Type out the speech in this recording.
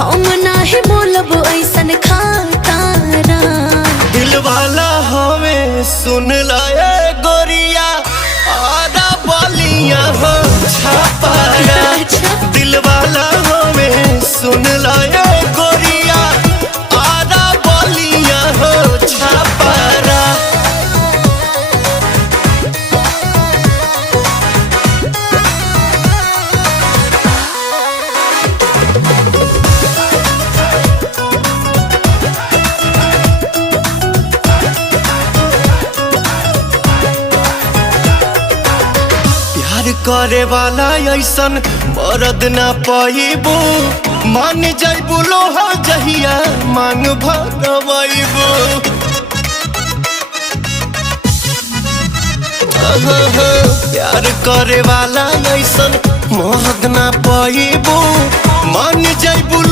हम नाही बोलब ऐसन खातारा। दिल वाला हमें सुन लाए गोरिया आधा बलिया हो छापारा। दिल वाला हमें सुन लाए गोरिया आधा बलिया हो छापारा। प्यार करे वाला ऐसन मरद ना पाइबू। मान जाइबू लोहा जहिया मांग भरवाइबू। प्यार करे वाला ऐसन मरद ना पाइबू। मान जाइबू।